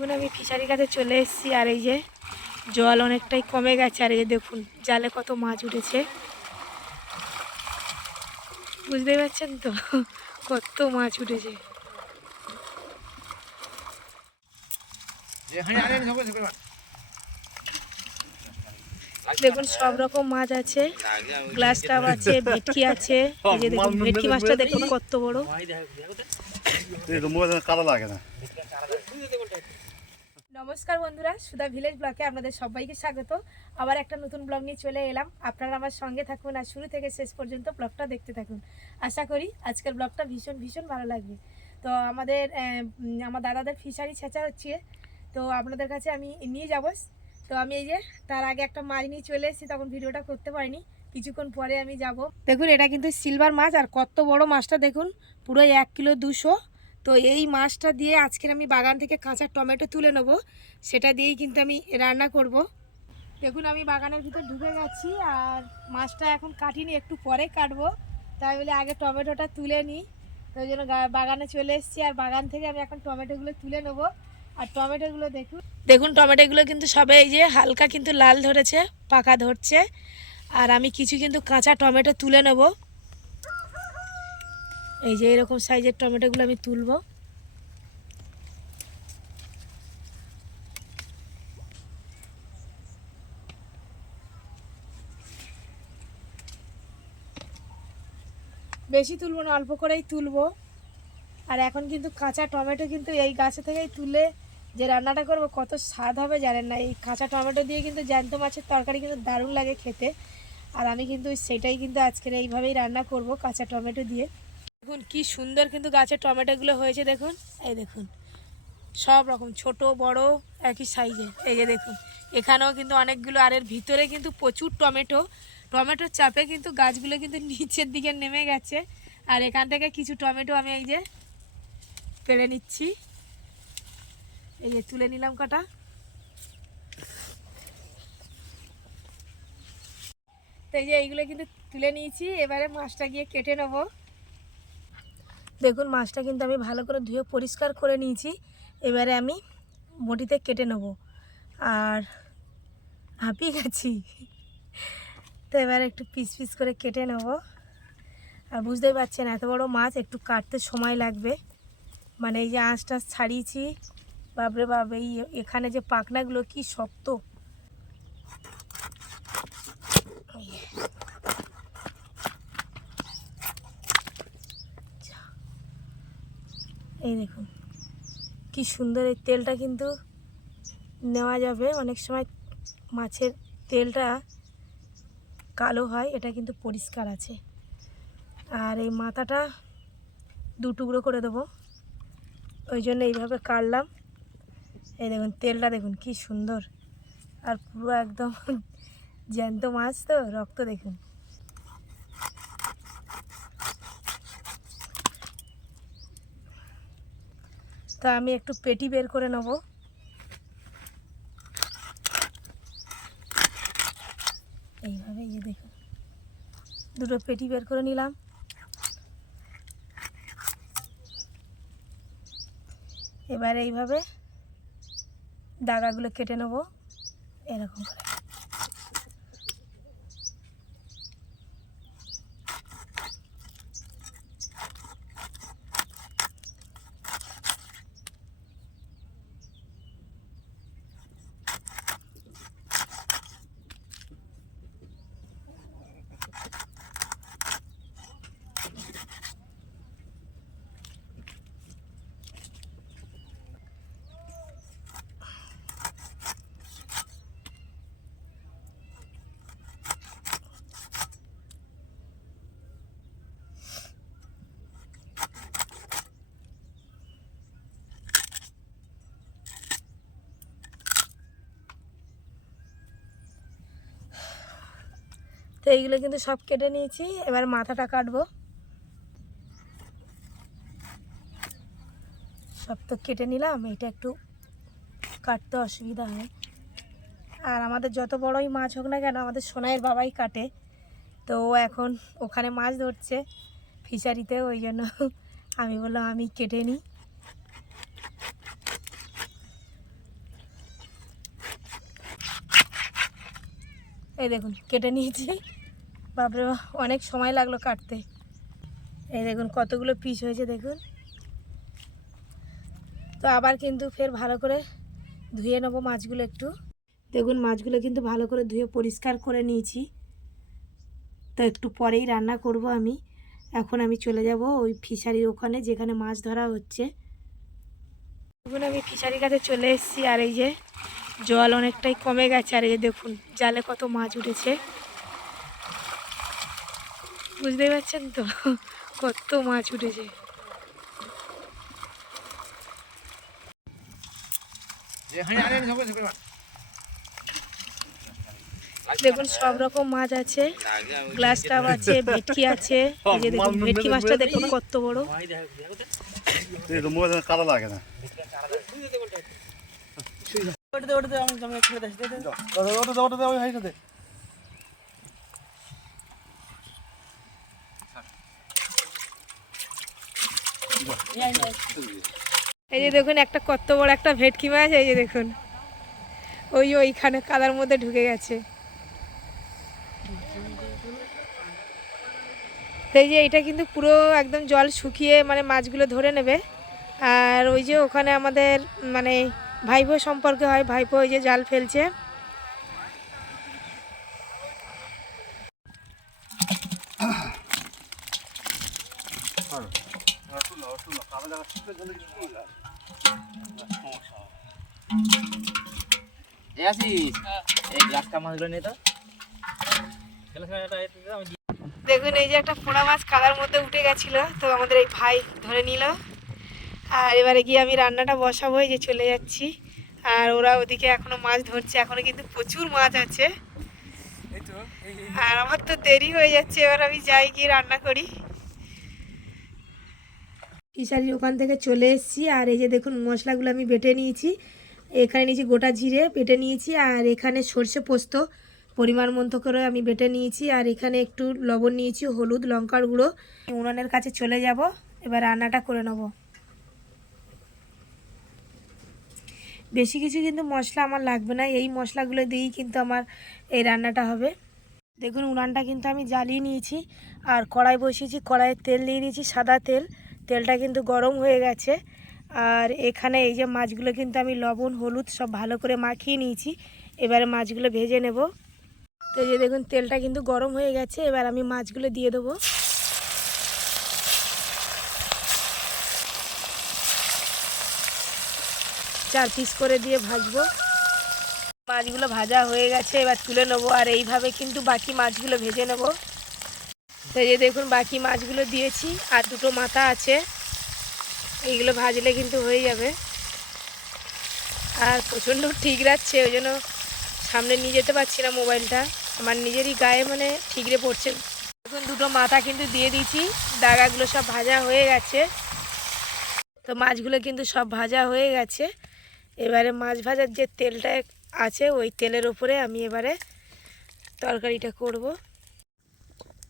দেখুন আমি ফিশারির কাছে চলে এসেছি আর এই যে জল অনেকটাই কমে গেছে আর এই যে দেখুন জালে কত মাছ উঠেছে। বুঝতেই পারছেন তো? কত মাছ উঠেছে। দেখুন সব রকম মাছ আছে গ্লাস কাপ আছে ভেটকি আছে এই যে দেখুন ভেটকি মাছটা দেখুন কত বড়। কালো লাগে না। নমস্কার বন্ধুরা, সুধা ভিলেজ ব্লকে আপনাদের সবাইকে স্বাগত। আবার একটা নতুন ব্লগ নিয়ে চলে এলাম। আপনারা আমার সঙ্গে থাকুন আর শুরু থেকে শেষ পর্যন্ত ব্লগটা দেখতে থাকুন। আশা করি আজকের ব্লগটা ভীষণ ভীষণ ভালো লাগবে। তো আমাদের আমার দাদাদের ফিশারি ছেঁচা হচ্ছে। তো আপনাদের কাছে আমি নিয়ে যাব। তো আমি এই যে তার আগে একটা মাছ নিয়ে চলে এসেছি, তখন ভিডিওটা করতে পারিনি। কিছুক্ষণ পরে আমি যাব। দেখুন, এটা কিন্তু সিলভার মাছ আর কত বড় মাছটা দেখুন। পুরো এক কিলো দুশো। তো এই মাছটা দিয়ে আজকের আমি বাগান থেকে কাঁচা টমেটো তুলে নেব। সেটা দিয়েই কিন্তু আমি রান্না করব। দেখুন, আমি বাগানের ভিতর ঢুকে গেছি আর মাছটা এখন কাটিনি, একটু পরে কাটবো। তাই বলে আগে টমেটোটা তুলে নিই। তো ওই জন্য বাগানে চলে এসেছি আর বাগান থেকে আমি এখন টমেটোগুলো তুলে নেব। আর টমেটোগুলো দেখুন। দেখুন, টমেটোগুলো কিন্তু সবে এই যে হালকা কিন্তু লাল ধরেছে, পাকা ধরছে। আর আমি কিছু কিন্তু কাঁচা টমেটো তুলে নেব। এই যে এরকম সাইজের টমেটোগুলো আমি তুলব। বেশি তুলবো না, অল্প করেই তুলবো। আর এখন কিন্তু কাঁচা টমেটো কিন্তু এই গাছে থেকেই তুলে যে রান্নাটা করব, কত স্বাদ হবে জানেন না। এই কাঁচা টমেটো দিয়ে কিন্তু জ্যান্ত মাছের তরকারি কিন্তু দারুণ লাগে খেতে। আর আমি কিন্তু সেটাই কিন্তু আজকের এইভাবেই রান্না করব কাঁচা টমেটো দিয়ে। দেখুন, কি সুন্দর কিন্তু গাছের টমেটোগুলো হয়েছে, দেখুন। এই দেখুন, সব রকম, ছোট, বড়, একই সাইজে এই যে দেখুন, এখানেও কিন্তু অনেকগুলো, আর এর ভিতরে কিন্তু প্রচুর টমেটো। টমেটোর চাপে কিন্তু গাছগুলো কিন্তু নিচের দিকে নেমে গেছে। আর এখান থেকে কিছু টমেটো আমি এই যে পেড়ে নিচ্ছি। এই যে তুলে নিলাম কটা। তো এই যে এইগুলো কিন্তু তুলে নিয়েছি, এবারে মাছটা গিয়ে কেটে নেব। দেখুন, মাছটা কিন্তু আমি ভালো করে ধুয়ে পরিষ্কার করে নিয়েছি। এবারে আমি বটিতে কেটে নেব। আর হাঁপিয়ে গেছি। তো এবারে একটু পিস পিস করে কেটে নেব। আর বুঝতেই পারছেন, এত বড় মাছ, একটু কাটতে সময় লাগবে। মানে এই যে আঁশ টাঁশ ছাড়িয়েছি, বাপরে বাপ, এই এখানে যে পাখনাগুলো কি শক্ত। এই দেখুন, কি সুন্দর এই তেলটা কিন্তু নেওয়া যাবে। অনেক সময় মাছের তেলটা কালো হয়, এটা কিন্তু পরিষ্কার আছে। আর এই মাথাটা দু টুকরো করে দেবো। ওই জন্য এইভাবে কাটলাম। এই দেখুন, তেলটা দেখুন, কি সুন্দর। আর পুরো একদম জ্যান্ত মাছ তো, রক্ত দেখুন। তো আমি একটু পেটি বের করে নেব। এইভাবে ইয়ে দেখুন দুটো পেটি বের করে নিলাম। এবার এইভাবে দাগাগুলো কেটে নেব, এরকম করে। এইগুলো কিন্তু সব কেটে নিয়েছি। এবার মাথাটা কাটবো। সব তো কেটে নিলাম, এটা একটু কাটতে অসুবিধা হয়। আর আমাদের যত বড়ই মাছ হোক না কেন, আমাদের সোনাইয়ের বাবাই কাটে। তো এখন ওখানে মাছ ধরছে ফিশারিতে, ওই জন্য আমি বললাম আমি কেটে নিই। এই দেখুন, কেটে নিয়েছি। বাপরে, অনেক সময় লাগল কাটতে। এই দেখুন, কতগুলো পিস হয়েছে, দেখুন। তো আবার কিন্তু ফের ভালো করে ধুয়ে নেব মাছগুলো একটু। দেখুন, মাছগুলো কিন্তু ভালো করে ধুয়ে পরিষ্কার করে নিয়েছি। তো একটু পরেই রান্না করব আমি। এখন আমি চলে যাব ওই ফিশারির ওখানে, যেখানে মাছ ধরা হচ্ছে। দেখুন, আমি ফিশারির কাছে চলে এসেছি, আর এই যে জল অনেকটাই কমে গেছে, আর এই দেখুন, জালে কত মাছ উঠেছে। বুঝতে পারছেন তো? কত মাছ উঠেছে। দেখুন সব রকম মাছ আছে। গ্লাস কাপ আছে ভেটকি আছে। এই যে দেখুন ভেটকি মাছটা দেখুন কত বড়। এই তো মোবাইল কালো লাগে না ওটা ওটা ওটা ওই হাইটাতে এই যে দেখুন, একটা কত বড় একটা ভেটকি মাছ, এই যে দেখুন। ওই ওইখানে কাদার মধ্যে ঢুকে গেছে। এই যে এটা কিন্তু পুরো একদম জল শুকিয়ে মানে মাছগুলো ধরে নেবে। আর ওই যে ওখানে আমাদের মানে ভাইপো সম্পর্কে হয়, ভাইপো ওই যে জাল ফেলছে। এ আসিস এই গ্লাস কাপ মাছগুলো নিয়ে তো। দেখুন এই যে একটা পোড়া মাছ কাদার মধ্যে উঠে গেছিল তো আমাদের এই ভাই ধরে নিল। আর এবারে গিয়ে আমি রান্নাটা বসাবো যে চলে যাচ্ছি। আর ওরা ওদিকে এখনও মাছ ধরছে এখনও কিন্তু প্রচুর মাছ আছে। আর আমার তো দেরি হয়ে যাচ্ছে এবার আমি যাই গিয়ে রান্না করি। ফিশারির ওখান থেকে চলে এসেছি, আর এই যে দেখুন মশলাগুলো আমি বেটে নিয়েছি। এখানে নিয়েছি গোটা জিরে বেটে নিয়েছি, আর এখানে সর্ষে পোস্ত পরিমাণ মতো করে আমি বেটে নিয়েছি, আর এখানে একটু লবণ নিয়েছি, হলুদ, লঙ্কার গুঁড়ো। উনুনের কাছে চলে যাব, এবার রান্নাটা করে নেব। বেশি কিছু কিন্তু মশলা আমার লাগবে না, এই মশলাগুলো দিয়েই কিন্তু আমার এই রান্নাটা হবে। দেখুন উনানটা কিন্তু আমি জ্বালিয়ে নিয়েছি, আর কড়াই বসিয়েছি, কড়াইয়ে তেল দিয়ে দিয়েছি সাদা তেল। তেলটা কিন্তু গরম হয়ে গেছে। আর এখানে এই যে মাছগুলো কিন্তু আমি লবণ, হলুদ সব ভালো করে মাখিয়ে নিয়েছি। এবারে মাছগুলো ভেজে নেব। তো যে দেখুন, তেলটা কিন্তু গরম হয়ে গেছে। এবার আমি মাছগুলো দিয়ে দেবো। চার পিস করে দিয়ে ভাজবো। মাছগুলো ভাজা হয়ে গেছে, এবার তুলে নেব। আর এইভাবে কিন্তু বাকি মাছগুলো ভেজে নেব। তো এই যে দেখুন বাকি মাছগুলো দিয়েছি, আর দুটো মাথা আছে। এইগুলো ভাজলে কিন্তু হয়ে যাবে। আর প্রচণ্ড ঠিক রাখছে ওই জন্য সামনে নিয়ে যেতে পারছি না মোবাইলটা। আমার নিজেরই গায়ে মানে ঠিকরে পড়ছে। দেখুন, দুটো মাথা কিন্তু দিয়ে দিয়েছি। দাগাগুলো সব ভাজা হয়ে গেছে। তো মাছগুলো কিন্তু সব ভাজা হয়ে গেছে। এবারে মাছ ভাজার যে তেলটা আছে, ওই তেলের ওপরে আমি এবারে তরকারিটা করব।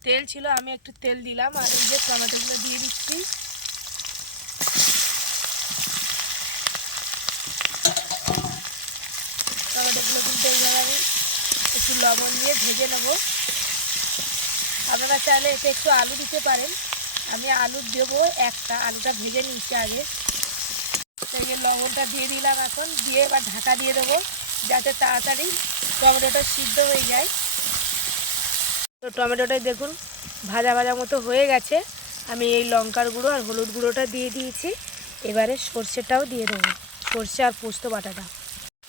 তেল ছিল, আমি একটু তেল দিলাম আর এই যে টমেটোগুলো দিয়ে দিচ্ছি। টমেটোগুলো কিন্তু এইভাবে আমি একটু লবণ দিয়ে ভেজে নেব। আপনারা চাইলে এতে একটু আলু দিতে পারেন। আমি আলু দেবো একটা, আলুটা ভেজে নিচ্ছি আগে। সেই লবণটা দিয়ে দিলাম এখন, দিয়ে এবার ঢাকা দিয়ে দেবো, যাতে তাড়াতাড়ি টমেটোটা সিদ্ধ হয়ে যায়। তো টমেটোটাই দেখুন, ভাজা ভাজা মতো হয়ে গেছে। আমি এই লঙ্কার গুঁড়ো আর হলুদ গুঁড়োটা দিয়ে দিয়েছি। এবারে সর্ষেটাও দিয়ে দেবো, সর্ষে আর পোস্ত বাটাটা।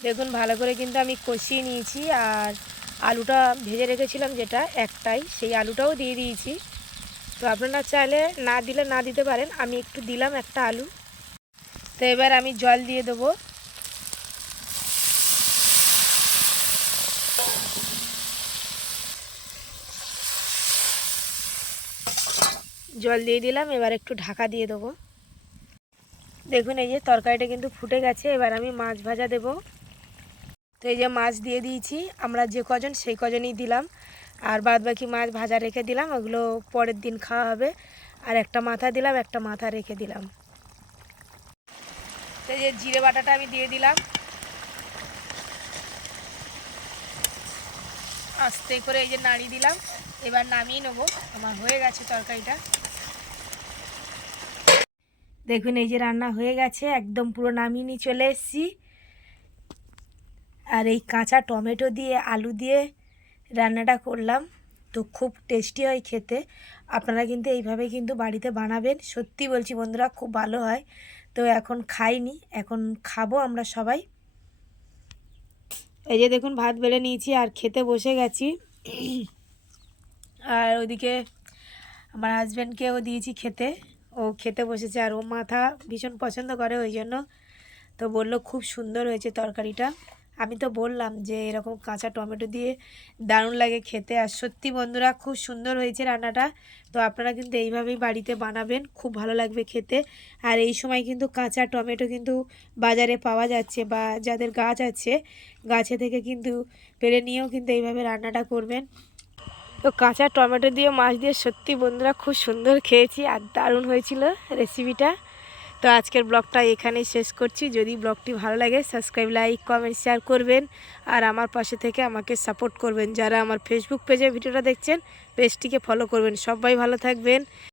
দেখুন, ভালো করে কিন্তু আমি কষিয়ে নিয়েছি আর আলুটা ভেজে রেখেছিলাম যেটা একটাই, সেই আলুটাও দিয়ে দিয়েছি। তো আপনারা চাইলে না দিলে না দিতে পারেন, আমি একটু দিলাম একটা আলু। তো এবার আমি জল দিয়ে দেবো। জল দিয়ে দিলাম, এবার একটু ঢাকা দিয়ে দেবো। দেখুন, এই যে তরকারিটা কিন্তু ফুটে গেছে, এবার আমি মাছ ভাজা দেব। তো এই যে মাছ দিয়ে দিয়েছি, আমরা যে কজন সেই কজনই দিলাম। আর বাদ বাকি মাছ ভাজা রেখে দিলাম, ওগুলো পরের দিন খাওয়া হবে। আর একটা মাথা দিলাম, একটা মাথা রেখে দিলাম। তো এই যে জিরে বাটাটা আমি দিয়ে দিলাম। আস্তে করে এই যে নাড়ি দিলাম। এবার নামিয়ে নেব। আমার হয়ে গেছে তরকারিটা। দেখুন, এই যে রান্না হয়ে গেছে, একদম পুরো নামিয়ে নিয়ে চলে এসেছি। আর এই কাঁচা টমেটো দিয়ে, আলু দিয়ে রান্নাটা করলাম। তো খুব টেস্টি হয় খেতে। আপনারা কিন্তু এইভাবে কিন্তু বাড়িতে বানাবেন। সত্যি বলছি বন্ধুরা, খুব ভালো হয়। তো এখন খাইনি, এখন খাব আমরা সবাই। এই যে দেখুন, ভাত বেড়ে নিয়েছি আর খেতে বসে গেছি। আর ওদিকে আমার হাজব্যান্ডকেও দিয়েছি খেতে। ও খেতে বসেছে আর ও মাথা ভীষণ পছন্দ করে ওই জন্য। তো বলল খুব সুন্দর হয়েছে তরকারিটা। আমি তো বললাম যে এরকম কাঁচা টমেটো দিয়ে দারুণ লাগে খেতে। আর সত্যি বন্ধুরা খুব সুন্দর হয়েছে রান্নাটা। তো আপনারা কিন্তু এইভাবেই বাড়িতে বানাবেন, খুব ভালো লাগবে খেতে। আর এই সময় কিন্তু কাঁচা টমেটো কিন্তু বাজারে পাওয়া যাচ্ছে বা যাদের গাছ আছে, গাছে থেকে কিন্তু পেরে নিয়েও কিন্তু এইভাবে রান্নাটা করবেন। তো কাঁচা টমেটো দিয়ে মাছ দিয়ে সত্যি বন্ধুরা খুব সুন্দর খেয়েছি আর দারুণ হয়েছিল রেসিপিটা তো আজকের ব্লগটা এখানেই শেষ করছি। যদি ব্লগটি ভালো লাগে সাবস্ক্রাইব লাইক কমেন্ট শেয়ার করবেন। আর আমার পাশে থেকে আমাকে সাপোর্ট করবেন। যারা আমার ফেসবুক পেজে ভিডিওটা দেখছেন পেজটিকে ফলো করবেন। সবাই ভালো থাকবেন।